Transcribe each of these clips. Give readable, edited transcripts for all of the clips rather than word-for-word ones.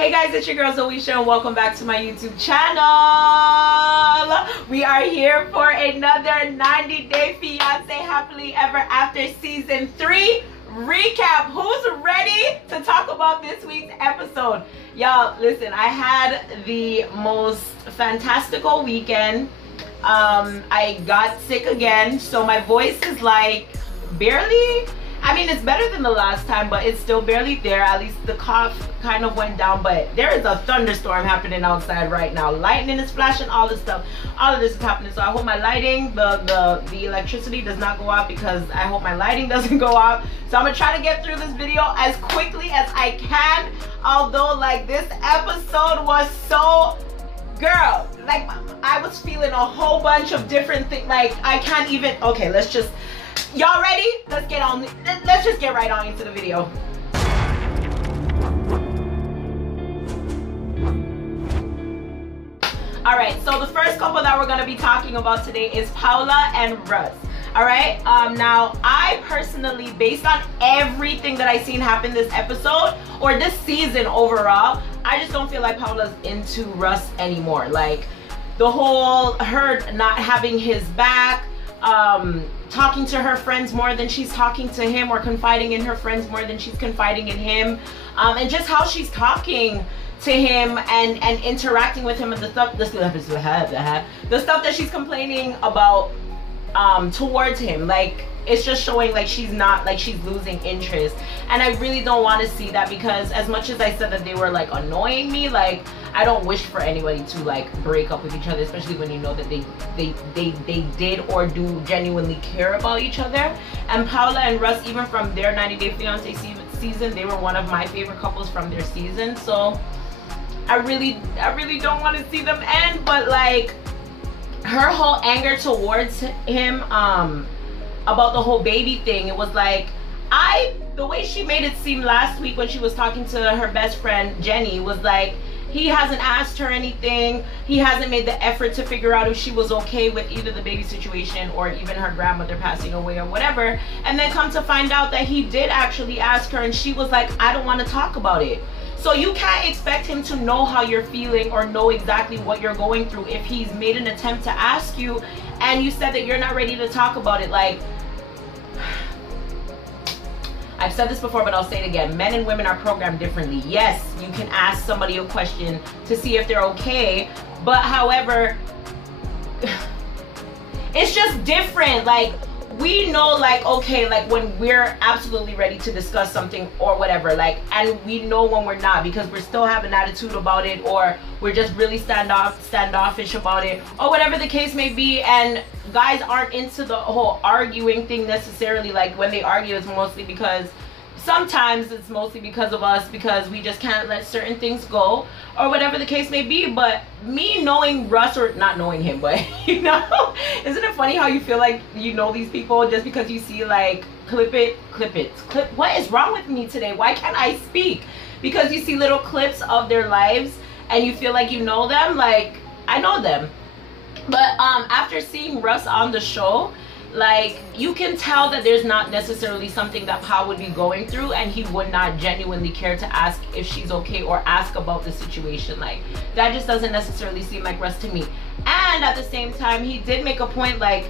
Hey guys, it's your girl ZO-ESHAAA and welcome back to my YouTube channel. We are here for another 90-day Fiance Happily Ever After Season 3 recap. Who's ready to talk about this week's episode? Y'all, listen, I had the most fantastical weekend. I got sick again, so my voice is like barely, I mean, it's better than the last time, but it's still barely there. At least the cough kind of went down, but there is a thunderstorm happening outside right now. Lightning is flashing, all this stuff. All of this is happening, so I hope my lighting, the electricity does not go out, because I hope my lighting doesn't go out. So I'm gonna try to get through this video as quickly as I can, although like this episode was so, girl, like I was feeling a whole bunch of different things. Like I can't even, okay, let's just, y'all ready? Let's get on, let's just get right on into the video. All right, so the first couple that we're gonna be talking about today is Paula and Russ. All right, now I personally, based on everything that I seen happen this episode or this season overall, I just don't feel like Paula's into Russ anymore. Like the whole, her not having his back, talking to her friends more than she's talking to him, or confiding in her friends more than she's confiding in him, and just how she's talking to him and interacting with him, and the stuff that she's complaining about towards him. Like it's just showing like she's not, like she's losing interest, and I really don't want to see that, because as much as I said that they were like annoying me, like I don't wish for anybody to like break up with each other, especially when you know that they did or do genuinely care about each other. And Paula and Russ, even from their 90-Day Fiance season, they were one of my favorite couples from their season. So I really don't want to see them end. But like her whole anger towards him about the whole baby thing, it was like, the way she made it seem last week when she was talking to her best friend Jenny was like, he hasn't asked her anything, he hasn't made the effort to figure out if she was okay with either the baby situation or even her grandmother passing away or whatever. And then come to find out that he did actually ask her, and she was like, I don't want to talk about it. So you can't expect him to know how you're feeling or know exactly what you're going through if he's made an attempt to ask you and you said that you're not ready to talk about it. Like, I've said this before, but I'll say it again. Men and women are programmed differently. Yes, you can ask somebody a question to see if they're okay, but however, it's just different. Like, we know, like, okay, like when we're absolutely ready to discuss something or whatever, like, and we know when we're not, because we're still have an attitude about it, or we're just really standoffish about it, or whatever the case may be. And guys aren't into the whole arguing thing necessarily. Like when they argue, it's mostly because, sometimes it's mostly because of us, because we just can't let certain things go, or whatever the case may be. But me knowing Russ, or not knowing him, but you know, isn't it funny how you feel like you know these people just because you see like clip, what is wrong with me today? Why can't I speak? Because you see little clips of their lives and you feel like you know them. Like, I know them. But after seeing Russ on the show, like, you can tell that there's not necessarily something that Paul would be going through, and he would not genuinely care to ask if she's okay or ask about the situation. Like, that just doesn't necessarily seem like Russ to me. And at the same time, he did make a point, like,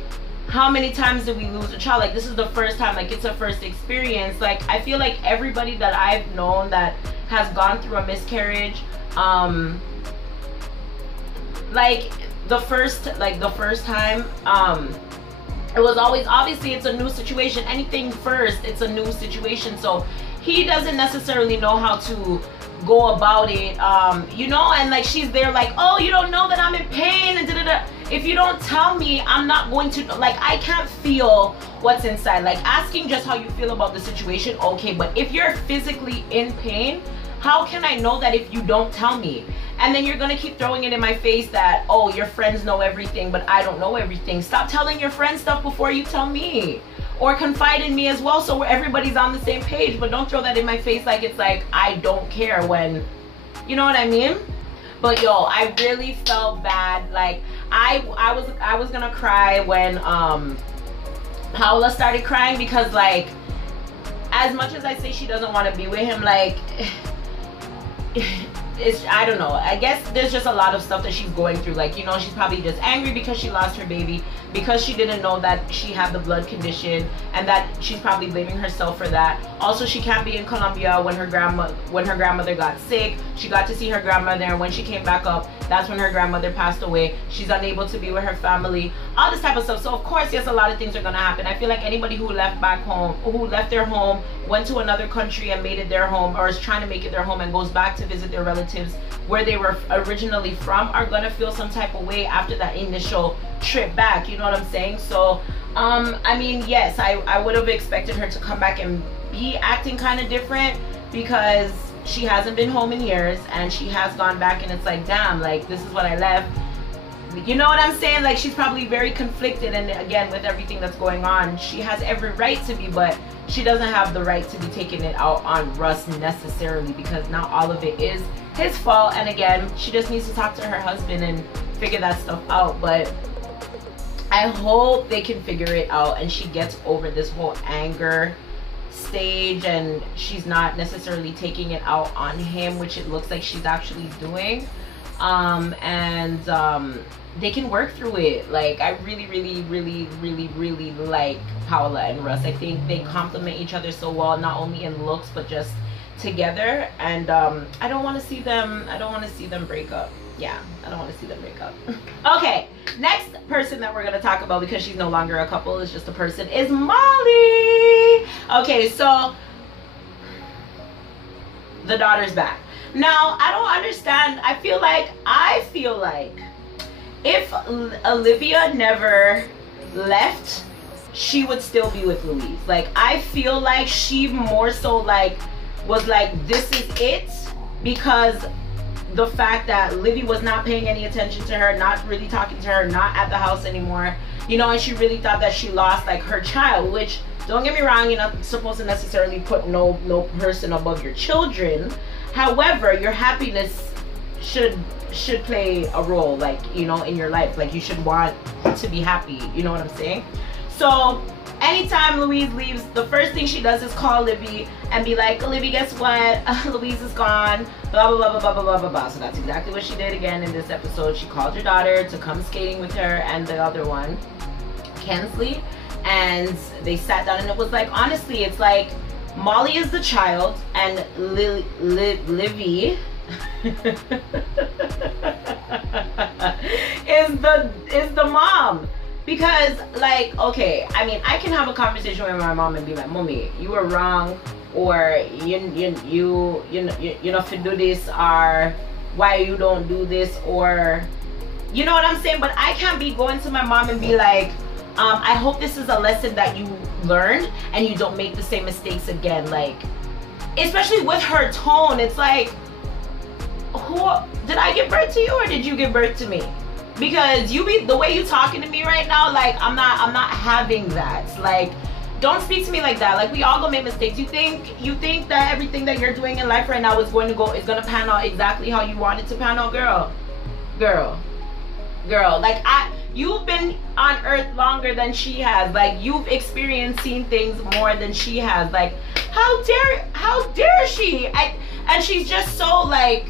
how many times did we lose a child? Like, this is the first time, like, it's a first experience. Like, I feel like everybody that I've known that has gone through a miscarriage, like the first time, it was always, obviously it's a new situation. Anything first, it's a new situation. So he doesn't necessarily know how to go about it, you know. And like, she's there like, oh, you don't know that I'm in pain, and da-da-da. If you don't tell me, I'm not going to, like, I can't feel what's inside. Like, asking just how you feel about the situation, okay, but if you're physically in pain, how can I know that if you don't tell me? And then you're gonna keep throwing it in my face that, oh, your friends know everything, but I don't know everything. Stop telling your friends stuff before you tell me. Or confide in me as well, so everybody's on the same page. But don't throw that in my face like it's like I don't care, when, you know what I mean? But yo, I really felt bad. Like, I was gonna cry when Paula started crying, because like, as much as I say she doesn't want to be with him, like it's, I don't know, I guess there's just a lot of stuff that she's going through. Like, you know, she's probably just angry because she lost her baby, because she didn't know that she had the blood condition, and that she's probably blaming herself for that. Also, she can't be in Colombia when her grandmother got sick. She got to see her grandmother, and when she came back up, that's when her grandmother passed away. She's unable to be with her family, all this type of stuff. So of course, yes, a lot of things are gonna happen. I feel like anybody who left back home, who left their home, went to another country and made it their home, or is trying to make it their home and goes back to visit their relatives where they were originally from, are gonna feel some type of way after that initial trip back. You know what I'm saying? So I mean, yes, I would have expected her to come back and be acting kind of different, because she hasn't been home in years, and she has gone back, and it's like, damn, like, this is what I left. You know what I'm saying? Like, she's probably very conflicted, and again, with everything that's going on, she has every right to be, but she doesn't have the right to be taking it out on Russ necessarily, because not all of it is his fault. And again, she just needs to talk to her husband and figure that stuff out. But I hope they can figure it out and she gets over this whole anger stage, and she's not necessarily taking it out on him, which it looks like she's actually doing. They can work through it. Like, I really like Paula and Russ. I think they complement each other so well, not only in looks but just together. And I don't want to see them break up. Yeah, I don't want to see them break up. Okay, next person that we're gonna talk about, because she's no longer a couple, it's just a person, is Molly. Okay, so the daughter's back. Now, I don't understand. I feel like if Olivia never left, she would still be with Louise. Like, I feel like she more so like was like, this is it, because the fact that Livy was not paying any attention to her, not really talking to her, not at the house anymore, you know, and she really thought that she lost like her child, which, don't get me wrong, you're not supposed to necessarily put no person above your children. However, your happiness should play a role, like, you know, in your life. Like, you should want to be happy, you know what I'm saying? So anytime Louise leaves, the first thing she does is call Livy and be like, Livy, guess what? Louise is gone, blah, blah, blah, blah, blah, blah, blah, blah. So that's exactly what she did again in this episode. She called her daughter to come skating with her and the other one, Kensley, and they sat down, and it was like, honestly, it's like Molly is the child and Livy is the mom. Because, like, okay, I mean, I can have a conversation with my mom and be like, Mommy, you were wrong, or you know, if you do this, or why you don't do this, or, you know what I'm saying? But I can't be going to my mom and be like, I hope this is a lesson that you learned and you don't make the same mistakes again. Like, especially with her tone, it's like, who did I give birth to you, or did you give birth to me? Because you be the way you talking to me right now, like, I'm not having that. Like, don't speak to me like that. Like, we all gonna make mistakes. You think that everything that you're doing in life right now is gonna pan out exactly how you want it to pan out? Girl, like, you've been on earth longer than she has. Like, you've experienced seeing things more than she has. Like, how dare she? And she's just so, like,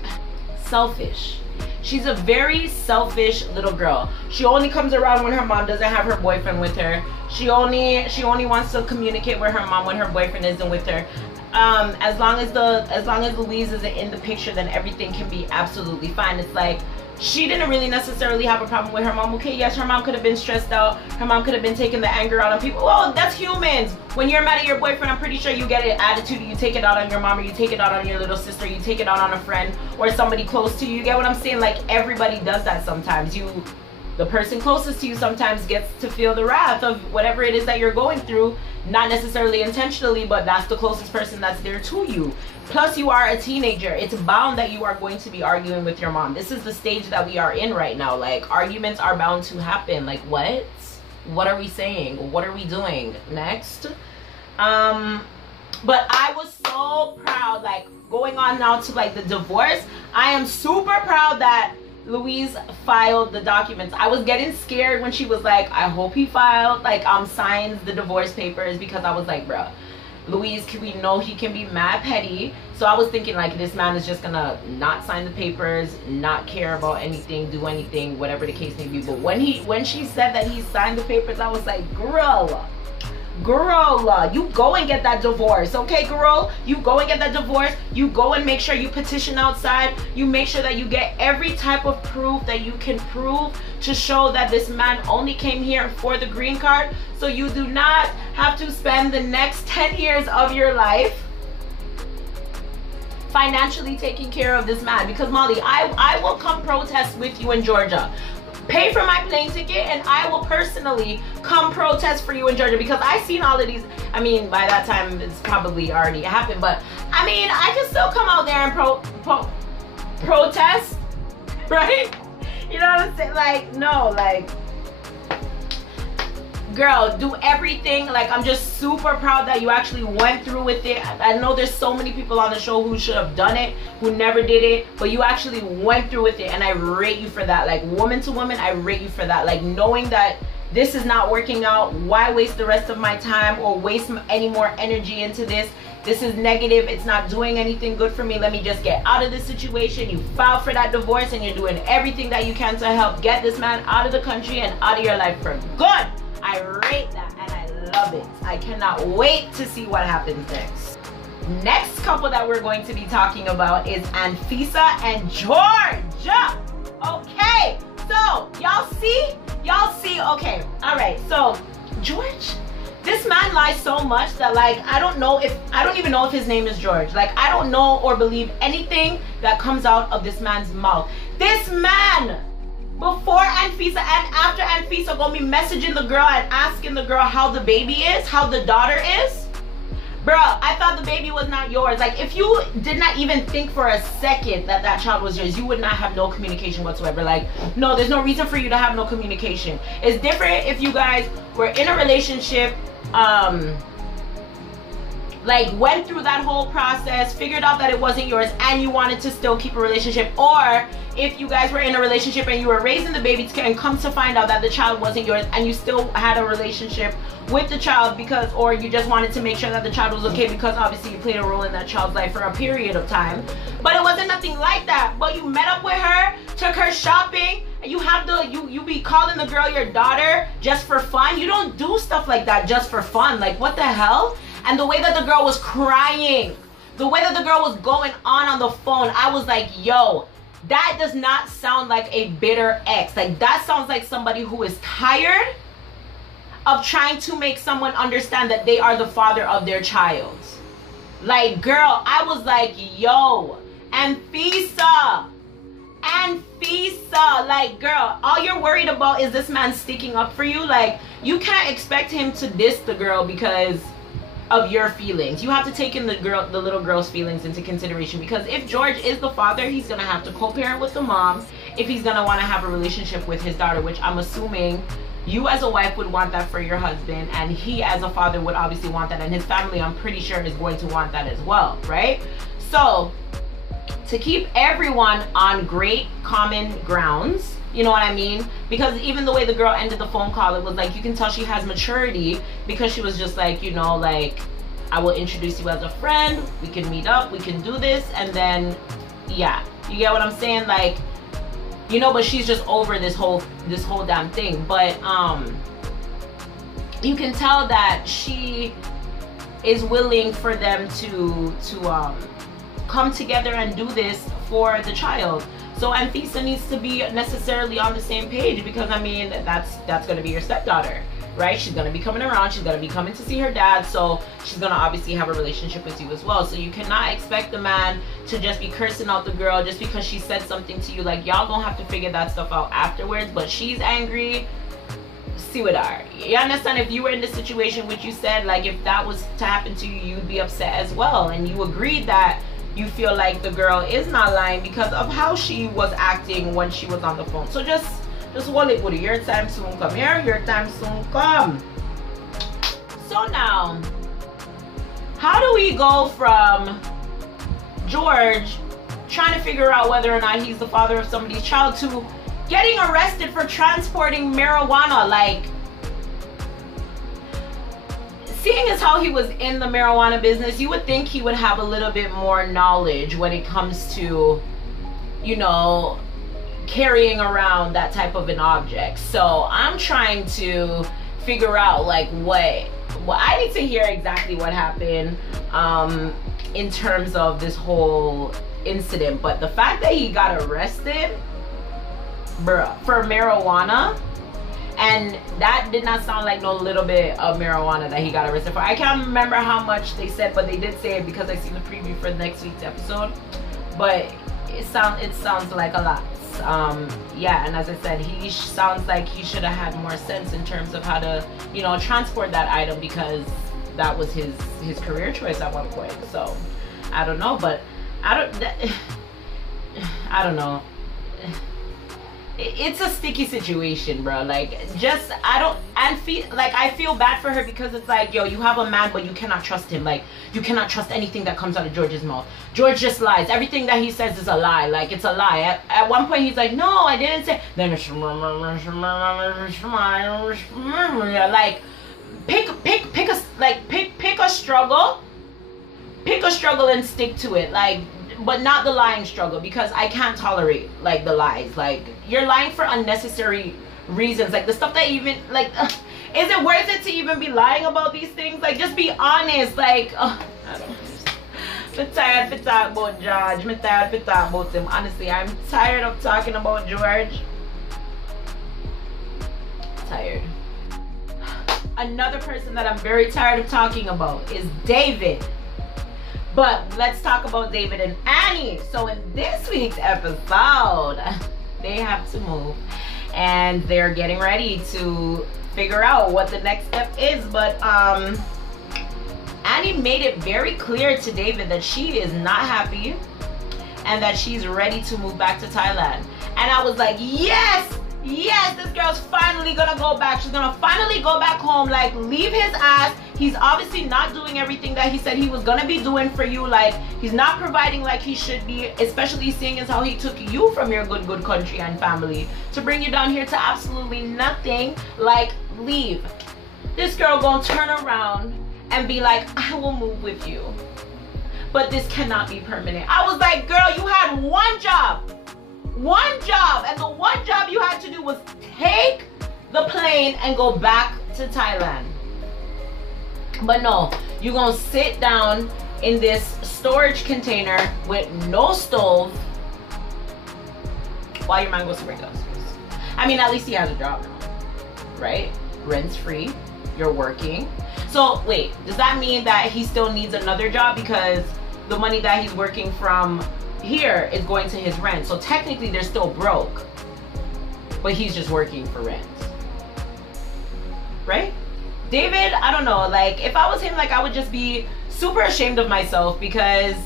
selfish. She's a very selfish little girl. She only comes around when her mom doesn't have her boyfriend with her. She only wants to communicate with her mom when her boyfriend isn't with her. As long as Louise isn't in the picture, then everything can be absolutely fine. It's like, she didn't really necessarily have a problem with her mom. Okay, yes, her mom could have been stressed out. Her mom could have been taking the anger out on people. Well, that's humans. When you're mad at your boyfriend, I'm pretty sure you get an attitude. You take it out on your mom, or you take it out on your little sister. You take it out on a friend or somebody close to you. You get what I'm saying? Like, everybody does that sometimes. The person closest to you sometimes gets to feel the wrath of whatever it is that you're going through. Not necessarily intentionally, but that's the closest person that's there to you. Plus, you are a teenager. It's bound that you are going to be arguing with your mom. This is the stage that we are in right now. Like, arguments are bound to happen. Like, what are we saying? What are we doing next? But I was so proud, like, going on now to, like, the divorce. I am super proud that Louise filed the documents. I was getting scared when she was like, I hope he filed, like, signs the divorce papers, because I was like, bruh, Luis, we know he can be mad petty. So I was thinking like this man is just gonna not sign the papers, not care about anything, do anything, whatever the case may be. But when she said that he signed the papers, I was like, girl, you go and get that divorce, okay, girl? You go and get that divorce. You go and make sure you petition outside. You make sure that you get every type of proof that you can prove to show that this man only came here for the green card, so you do not have to spend the next 10 years of your life financially taking care of this man. Because Molly, I will come protest with you in Georgia. Pay for my plane ticket and I will personally come protest for you in Georgia, because I've seen all of these. I mean, by that time it's probably already happened, but I mean, I can still come out there and protest, right? You know what I'm saying? Like, no, like, girl, do everything. Like, I'm just super proud that you actually went through with it. I know there's so many people on the show who should have done it, who never did it, but you actually went through with it, and I rate you for that. Like, woman to woman, I rate you for that. Like, knowing that this is not working out, why waste the rest of my time or waste any more energy into this? This is negative. It's not doing anything good for me. Let me just get out of this situation. You filed for that divorce and you're doing everything that you can to help get this man out of the country and out of your life for good. I rate that and I love it. I cannot wait to see what happens next. Next couple that we're going to be talking about is Anfisa and Georgia. Okay, so y'all see, okay, all right. So George, this man lies so much that, like, I don't even know if his name is George. Like, I don't know or believe anything that comes out of this man's mouth. This man, before Anfisa and after Anfisa, gonna be messaging the girl and asking the girl how the baby is, how the daughter is. Bruh, I thought the baby was not yours. Like, if you did not even think for a second that that child was yours, you would not have no communication whatsoever. Like, no, there's no reason for you to have no communication. It's different if you guys were in a relationship, like, went through that whole process, figured out that it wasn't yours, and you wanted to still keep a relationship. Or if you guys were in a relationship and you were raising the baby and come to find out that the child wasn't yours, and you still had a relationship with the child because, or you just wanted to make sure that the child was okay because obviously you played a role in that child's life for a period of time. But it wasn't nothing like that. But you met up with her, took her shopping, and you have you be calling the girl your daughter just for fun. You don't do stuff like that just for fun. Like, what the hell? And the way that the girl was crying, the way that the girl was going on the phone, I was like, yo, that does not sound like a bitter ex. Like, that sounds like somebody who is tired of trying to make someone understand that they are the father of their child. Like, girl, I was like, yo, Anfisa, like, girl, all you're worried about is this man sticking up for you. Like, you can't expect him to diss the girl because of your feelings. You have to take in the little girl's feelings into consideration, because if George is the father, he's gonna have to co-parent with the mom if he's gonna want to have a relationship with his daughter, which I'm assuming you as a wife would want that for your husband, and he as a father would obviously want that, and his family, I'm pretty sure, is going to want that as well, right? So to keep everyone on great common grounds, you know what I mean? Because even the way the girl ended the phone call, it was like, you can tell she has maturity, because she was just like, you know, like, I will introduce you as a friend, we can meet up, we can do this, and then, yeah, you get what I'm saying? Like, you know, but she's just over this whole damn thing. But you can tell that she is willing for them to come together and do this for the child. So Anfisa needs to be necessarily on the same page, because I mean, that's going to be your stepdaughter, right? She's going to be coming around, she's going to be coming to see her dad, so she's going to obviously have a relationship with you as well. So you cannot expect the man to just be cursing out the girl just because she said something to you. Like, y'all gonna have to figure that stuff out afterwards. But she's angry, see with her. You understand? If you were in this situation, which you said, like, if that was to happen to you, you'd be upset as well, and you agreed that you feel like the girl is not lying because of how she was acting when she was on the phone. So just hold it, buddy. Your time soon come. Here, your time soon come. So now, how do we go from George trying to figure out whether or not he's the father of somebody's child to getting arrested for transporting marijuana? Like, seeing as how he was in the marijuana business, you would think he would have a little bit more knowledge when it comes to, you know, carrying around that type of an object. So I'm trying to figure out like what I need to hear exactly what happened in terms of this whole incident. But the fact that he got arrested, bruh, for marijuana, and that did not sound like no little bit of marijuana that he got arrested for. I can't remember how much they said, but they did say it because I seen the preview for next week's episode. But it sounds like a lot. Yeah, and as I said, he sounds like he should have had more sense in terms of how to, you know, transport that item, because that was his career choice at one point. So I don't know, but I don't know. It's a sticky situation, bro. Like, just I feel bad for her, because it's like, yo, you have a man, but you cannot trust him. Like, you cannot trust anything that comes out of George's mouth. George just lies. Everything that he says is a lie. Like, it's a lie. At one point he's like, no, I didn't say. Then it's like, pick a struggle and stick to it. Like, but not the lying struggle, because I can't tolerate like the lies. Like, you're lying for unnecessary reasons, like the stuff that even like is it worth it to even be lying about these things? Like, just be honest. Like, I don't know. I'm tired to talk about George. I'm tired to talk about him. Honestly, I'm tired of talking about George. Tired. Another person that I'm very tired of talking about is David. But let's talk about David and Annie. So in this week's episode, they have to move, and they're getting ready to figure out what the next step is. But Annie made it very clear to David that she is not happy and that she's ready to move back to Thailand. And I was like, yes, this girl's finally gonna go back. She's gonna finally go back home. Like, leave his ass. He's obviously not doing everything that he said he was gonna be doing for you. Like, he's not providing like he should be, especially seeing as how he took you from your good country and family to bring you down here to absolutely nothing. Like, leave. This girl gonna turn around and be like, I will move with you, but this cannot be permanent. I was like, girl, you had one job, and the one job you had to do was take the plane and go back to Thailand. But no, you're gonna sit down in this storage container with no stove while your man goes to bring us. I mean, at least he has a job now, right? Rent's free, you're working. So wait, does that mean that he still needs another job, because the money that he's working from here is going to his rent? So technically they're still broke, but he's just working for rent, right? David, I don't know, like, if I was him, like, I would just be super ashamed of myself, because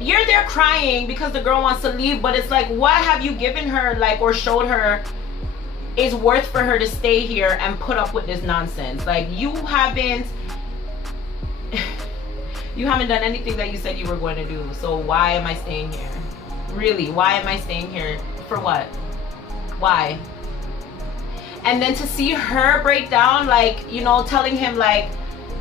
you're there crying because the girl wants to leave, but it's like, what have you given her, like, or showed her is worth for her to stay here and put up with this nonsense? Like, you haven't done anything that you said you were going to do. So why am I staying here? Really, why am I staying here? For what? Why? And then to see her break down, like, you know, telling him, like,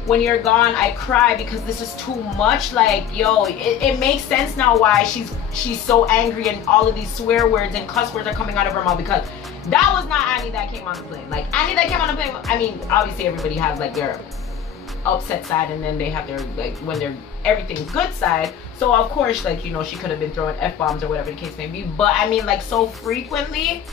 when you're gone, I cry because this is too much. Like, yo, it makes sense now why she's so angry and all of these swear words and cuss words are coming out of her mouth, because that was not Annie that came on the plane. Like, Annie that came on the plane, I mean, obviously everybody has, like, their upset side, and then they have their, like, when they're everything's good side. So of course, like, you know, she could have been throwing F-bombs or whatever the case may be, but I mean, like, so frequently,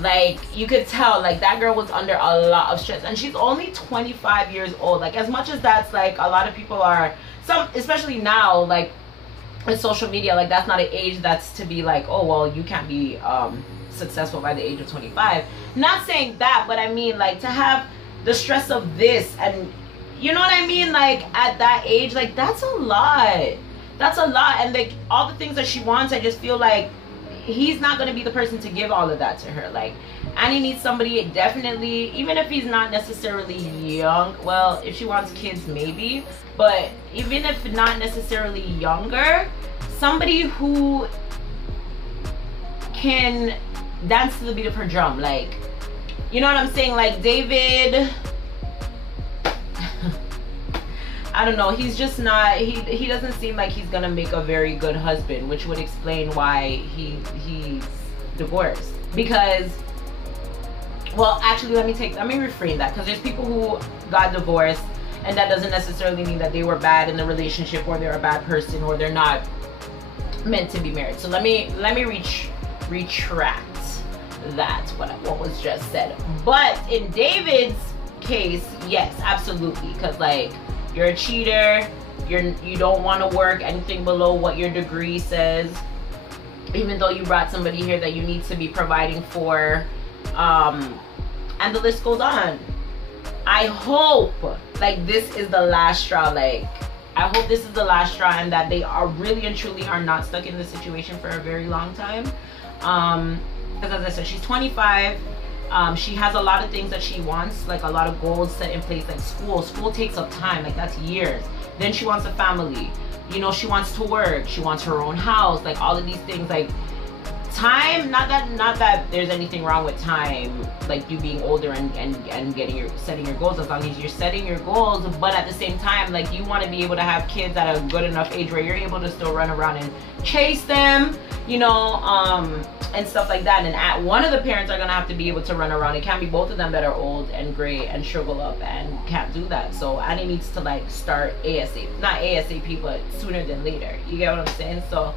like, you could tell, like, that girl was under a lot of stress, and she's only 25 years old. Like, as much as that's, like, a lot of people are, some, especially now, like, with social media, like, that's not an age that's to be like, oh, well, you can't be successful by the age of 25. Not saying that, but I mean, like, to have the stress of this, and you know what I mean, like, at that age, like, that's a lot. That's a lot. And, like, all the things that she wants, I just feel like he's not going to be the person to give all of that to her. Like, Annie needs somebody, definitely, even if he's not necessarily young. Well, if she wants kids, maybe. But even if not necessarily younger, somebody who can dance to the beat of her drum. Like, you know what I'm saying? Like, David, I don't know, he's just not, he doesn't seem like he's gonna make a very good husband, which would explain why he's divorced. Because, well, actually, let me reframe that, because there's people who got divorced and that doesn't necessarily mean that they were bad in the relationship or they're a bad person or they're not meant to be married. So let me retract that, what was just said. But in David's case, yes, absolutely, because like, you're a cheater, you don't want to work anything below what your degree says, even though you brought somebody here that you need to be providing for, and the list goes on. I hope like this is the last straw. Like, I hope this is the last straw and that they are really and truly are not stuck in this situation for a very long time. Because as I said, she's 25. She has a lot of things that she wants, like a lot of goals set in place, like school takes up time, like that's years. Then she wants a family, you know, she wants to work, she wants her own house, like all of these things. Like time, not that there's anything wrong with time, like you being older and setting your goals, as long as you're setting your goals. But at the same time, like, you want to be able to have kids at a good enough age where you're able to still run around and chase them, you know, and stuff like that. And one of the parents are gonna have to be able to run around. It can't be both of them that are old and gray and shrivel up and can't do that. So Annie needs to like start not ASAP, but sooner than later. You get what I'm saying? So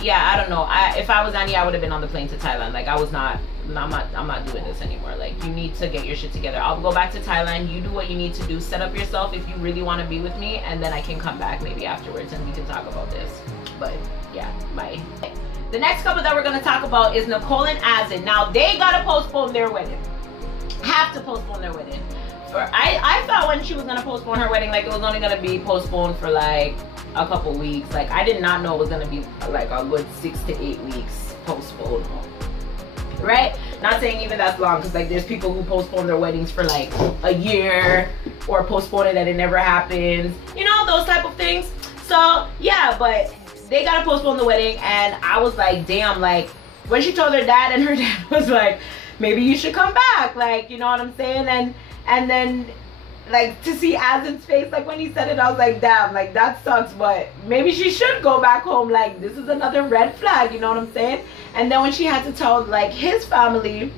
yeah, I don't know. If I was Annie, I would have been on the plane to Thailand. Like, I'm not doing this anymore. Like, you need to get your shit together. I'll go back to Thailand. You do what you need to do. Set up yourself if you really want to be with me, and then I can come back maybe afterwards and we can talk about this. But yeah, bye. The next couple that we're going to talk about is Nicole and Azin. Now, they got to postpone their wedding. Have to postpone their wedding. I thought when she was going to postpone her wedding, like, it was only going to be postponed for, like, a couple weeks. Like, I did not know it was going to be, like, a good 6 to 8 weeks postponed. Right? Not saying even that's long, because, like, there's people who postpone their weddings for, like, a year, or postpone it and it never happens. You know, those type of things. So, yeah, but they gotta postpone the wedding, and I was like, damn, like, when she told her dad, and her dad was like, maybe you should come back, like, you know what I'm saying? And then, like, to see Azin's face, like, when he said it, I was like, damn, like, that sucks, but maybe she should go back home. Like, this is another red flag, you know what I'm saying? And then when she had to tell, like, his family,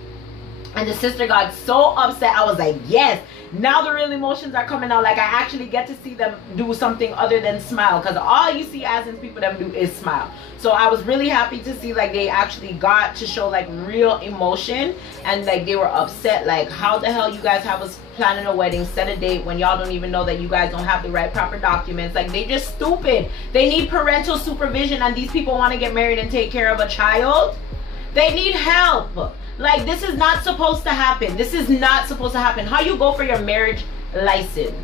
and the sister got so upset, I was like, yes, now the real emotions are coming out. Like, I actually get to see them do something other than smile, because all you see Azin's people them do is smile. So I was really happy to see, like, they actually got to show, like, real emotion, and, like, they were upset. Like, how the hell you guys have us planning a wedding, set a date, when y'all don't even know that you guys don't have the right proper documents? Like, they just stupid. They need parental supervision, and these people want to get married and take care of a child. They need help. Like, this is not supposed to happen. This is not supposed to happen. How you go for your marriage license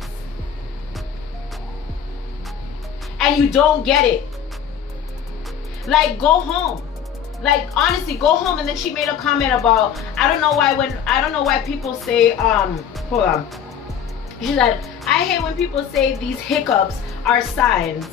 and you don't get it? Like, go home. Like, honestly, go home. And then she made a comment about, I don't know why people say, hold on. She said, I hate when people say these hiccups are signs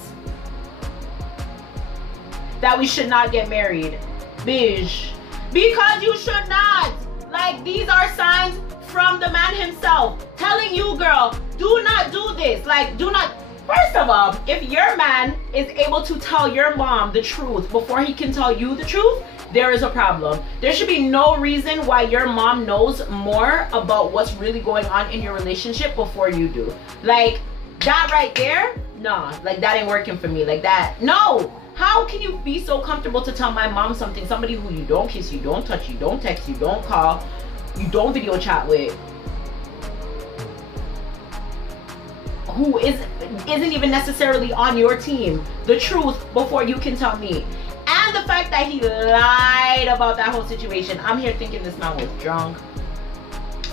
that we should not get married. Bitch. Because you should not. Like, these are signs from the man himself telling you, girl, do not do this. Like, do not. First of all, if your man is able to tell your mom the truth before he can tell you the truth, there is a problem. There should be no reason why your mom knows more about what's really going on in your relationship before you do. Like, that right there, nah, like, that ain't working for me. Like, that, no. How can you be so comfortable to tell my mom something? Somebody who you don't kiss, you don't touch, you don't text, you don't call, you don't video chat with, who isn't even necessarily on your team, the truth before you can tell me. And the fact that he lied about that whole situation. I'm here thinking this man was drunk.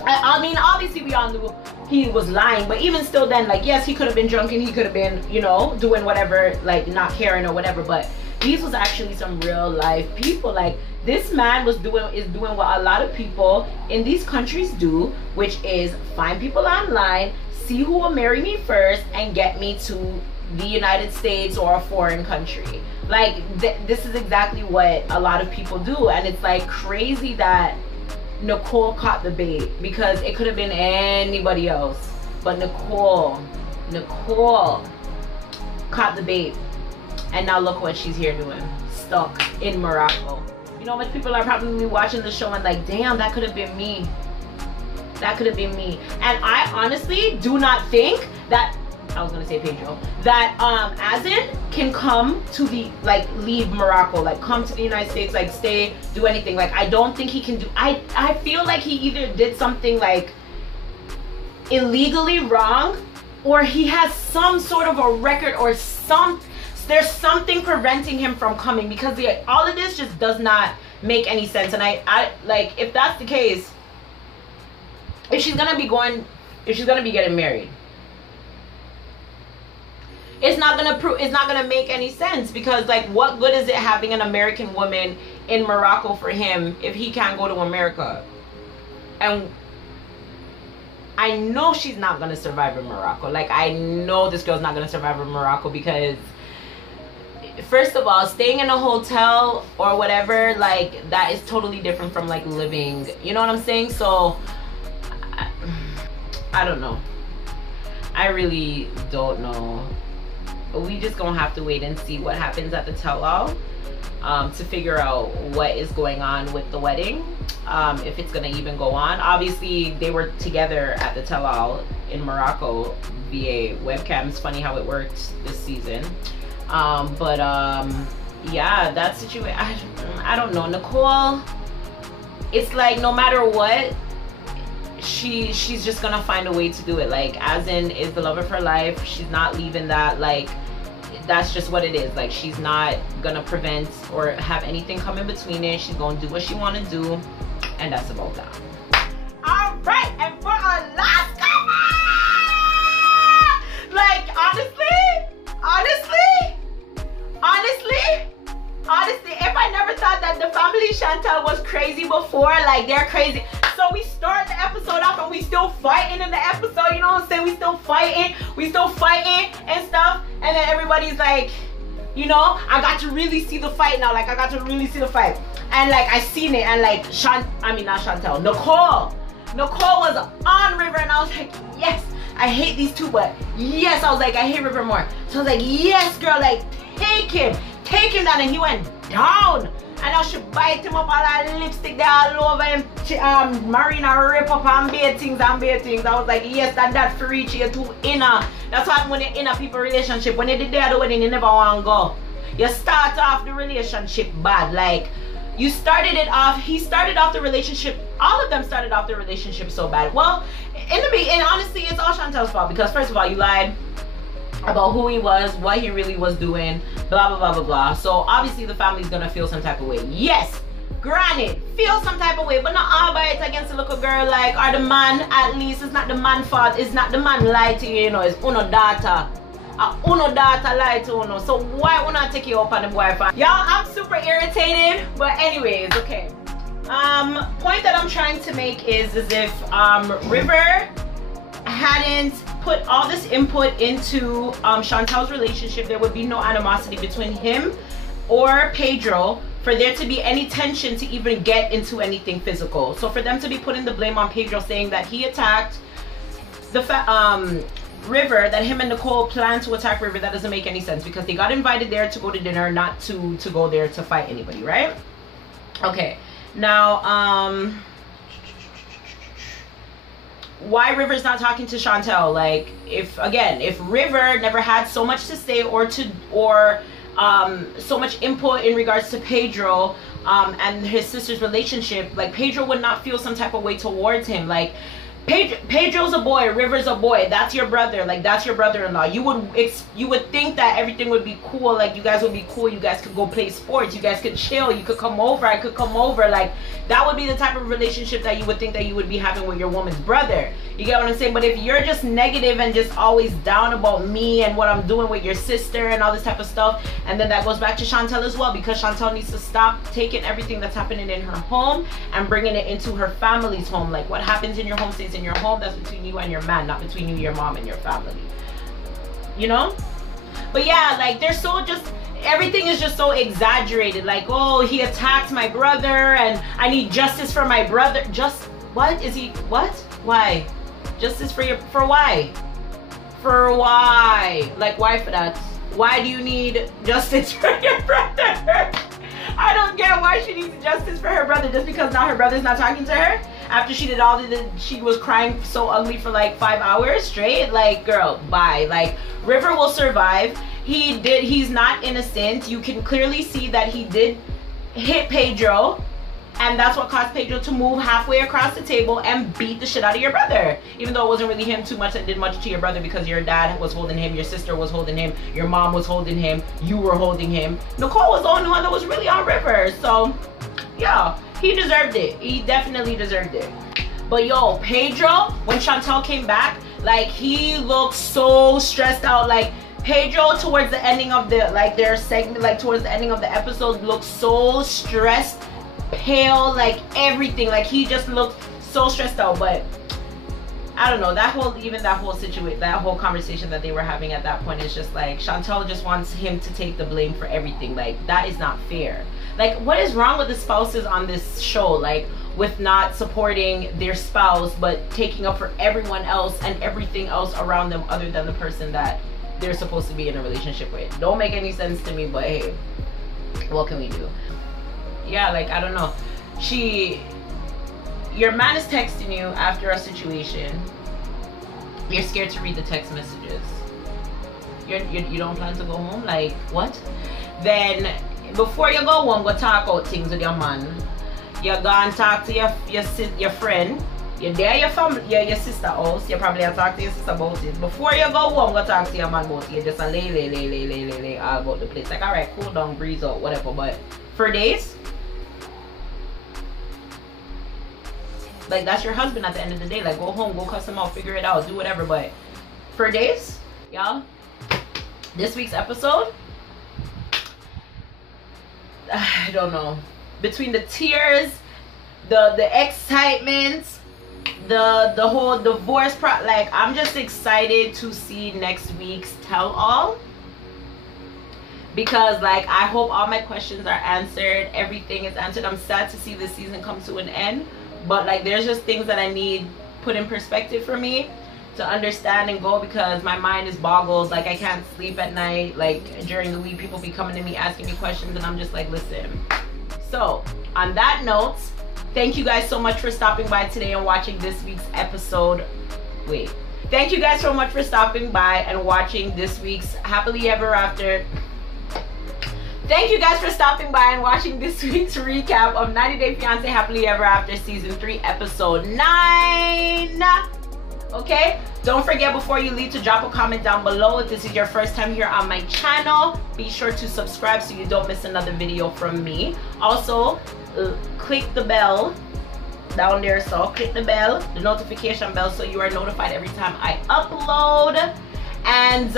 I mean, obviously we all knew he was lying, but even still then, like, yes, he could have been drunk and he could have been, you know, doing whatever, like, not caring or whatever, but these was actually some real life people. Like, this man is doing what a lot of people in these countries do, which is find people online, see who will marry me first, and get me to the United States or a foreign country. Like, this is exactly what a lot of people do. And it's like crazy that Nicole caught the bait, because it could have been anybody else, but Nicole Nicole caught the bait, and now look what she's here doing, stuck in Morocco. You know how much people are probably watching the show and like, damn, that could have been me. That could have been me. And I honestly do not think that, I was gonna say Pedro, that Azin can come to the, like, leave Morocco, like come to the United States, like stay, do anything. Like, I don't think he can do, I feel like he either did something like illegally wrong, or he has some sort of a record, or there's something preventing him from coming, because all of this just does not make any sense. And I like, if that's the case, if she's gonna be getting married, it's not gonna make any sense, because like, what good is it having an American woman in Morocco for him if he can't go to America? And I know she's not gonna survive in Morocco. Like, I know this girl's not gonna survive in Morocco, because first of all, staying in a hotel or whatever, like, that is totally different from like living, you know what I'm saying? So I don't know. I really don't know. We just gonna have to wait and see what happens at the tell-all to figure out what is going on with the wedding, if it's gonna even go on. Obviously, they were together at the tell-all in Morocco via webcam. It's funny how it worked this season. Yeah, that situation, I don't know. Nicole, it's like, no matter what, she's just gonna find a way to do it. Like, Azin is the love of her life. She's not leaving that. Like, that's just what it is. Like, she's not gonna prevent or have anything come in between it. She's gonna do what she want to do, and that's about that. All right, and for our last comment, like, honestly, if I never thought that the family Chantal was crazy before, like, they're crazy. So we start the episode off and we still fighting in the episode, you know what I'm saying? We still fighting and stuff. And then everybody's like, you know, I got to really see the fight now. Like, I got to really see the fight. And like, I seen it, and like, Nicole was on River, and I was like, yes, I hate these two, but yes, I was like, I hate River more. So I was like, yes, girl, like, take him down, and he went down. And now she bite him up, all that lipstick there all over him. Marina rip up and bare things. I was like, yes, that for reach you too inner. That's what when you're in a people relationship. When you did the wedding, you never want to go. You start off the relationship bad. Like, you started it off, he started off the relationship, all of them started off the relationship so bad. Well, and honestly, it's all Chantel's fault, because first of all, you lied about who he was, what he really was doing, blah blah blah blah blah. So obviously the family's gonna feel some type of way. Yes, granted, feel some type of way, but not all by it against the little girl, like, or the man. At least it's not the man's fault. It's not the man lied to you, you know, it's uno daughter. Uno daughter lied to uno. So why would not take you up on the boyfriend? Y'all, I'm super irritated, but anyways, okay. Point that I'm trying to make is as if River hadn't put all this input into Chantel's relationship, there would be no animosity between him or Pedro for there to be any tension to even get into anything physical. So for them to be putting the blame on Pedro, saying that he attacked the River, that him and Nicole planned to attack River, that doesn't make any sense, because they got invited there to go to dinner, not to go there to fight anybody, right? Okay, now why River's not talking to Chantel? Like, if River never had so much to say or so much input in regards to Pedro and his sister's relationship, like, Pedro would not feel some type of way towards him. Like, Pedro's a boy, River's a boy, that's your brother, like, that's your brother-in-law. You would think that everything would be cool, like, you guys would be cool, you guys could go play sports, you guys could chill, you could come over, I could come over. Like, that would be the type of relationship that you would think that you would be having with your woman's brother. You get what I'm saying? But if you're just negative and just always down about me and what I'm doing with your sister and all this type of stuff, and then that goes back to Chantel as well, because Chantel needs to stop taking everything that's happening in her home and bringing it into her family's home. Like, what happens in your home stays in your home. That's between you and your man, not between you, your mom, and your family, you know? But yeah, like, they're so just, everything is just so exaggerated. Like, oh, he attacked my brother and I need justice for my brother. Just what is he, what, why? Justice for why? For why? Like, why for that? Why do you need justice for your brother? I don't get why she needs justice for her brother just because now her brother's not talking to her after she did all the she was crying so ugly for like 5 hours straight. Like, girl, bye. Like, River will survive. He's not innocent. You can clearly see that he did hit Pedro, and that's what caused Pedro to move halfway across the table and beat the shit out of your brother. Even though it wasn't really him too much that did much to your brother, because your dad was holding him, your sister was holding him, your mom was holding him, you were holding him. Nicole was the only one that was really on River. So, yeah, he deserved it. He definitely deserved it. But yo, Pedro, when Chantel came back, like, he looked so stressed out. Like, Pedro towards the ending of the, like, their segment, like towards the ending of the episode, looked so stressed, pale, like everything. Like, he just looked so stressed out. But I don't know, that whole situation, that whole conversation that they were having at that point is just like, Chantel just wants him to take the blame for everything. Like, that is not fair. Like, what is wrong with the spouses on this show? Like, with not supporting their spouse but taking up for everyone else and everything else around them other than the person that they're supposed to be in a relationship with. Don't make any sense to me, but hey, what can we do? Yeah, like, I don't know. Your man is texting you after a situation. You're scared to read the text messages. You don't plan to go home? Like, what? Then before you go home, go talk out things with your man. You go and talk to your friend. You're there, your family, your sister house. You probably have to talk to your sister about it. Before you go home, go talk to your man about it. You just lay all about the place. Like, alright, cool down, breeze out, whatever. But for days, like, that's your husband at the end of the day. Like, go home, go cuss him out, figure it out, do whatever. But for days, y'all, this week's episode, I don't know. Between the tears, the excitement, the whole divorce like, I'm just excited to see next week's tell all, because, like, I hope all my questions are answered, everything is answered. I'm sad to see this season come to an end, but, like, there's just things that I need put in perspective for me to understand and go, because my mind is boggled. Like, I can't sleep at night. Like, during the week, people be coming to me asking me questions, and I'm just like, listen. So on that note, thank you guys so much for stopping by today and watching this week's episode. Thank you guys so much for stopping by and watching this week's Happily Ever After. Thank you guys for stopping by and watching this week's recap of 90 Day Fiance Happily Ever After Season 3 Episode 9. Okay? Don't forget, before you leave, to drop a comment down below. If this is your first time here on my channel, be sure to subscribe so you don't miss another video from me. Also, click the bell down there. So click the bell, the notification bell, so you are notified every time I upload. And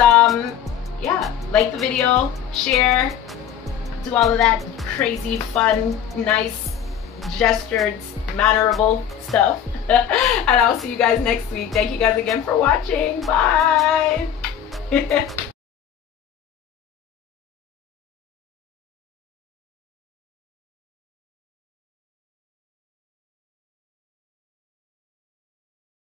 yeah, like the video, share, do all of that crazy, fun, nice, gestured, mannerable stuff. And I'll see you guys next week. Thank you guys again for watching. Bye.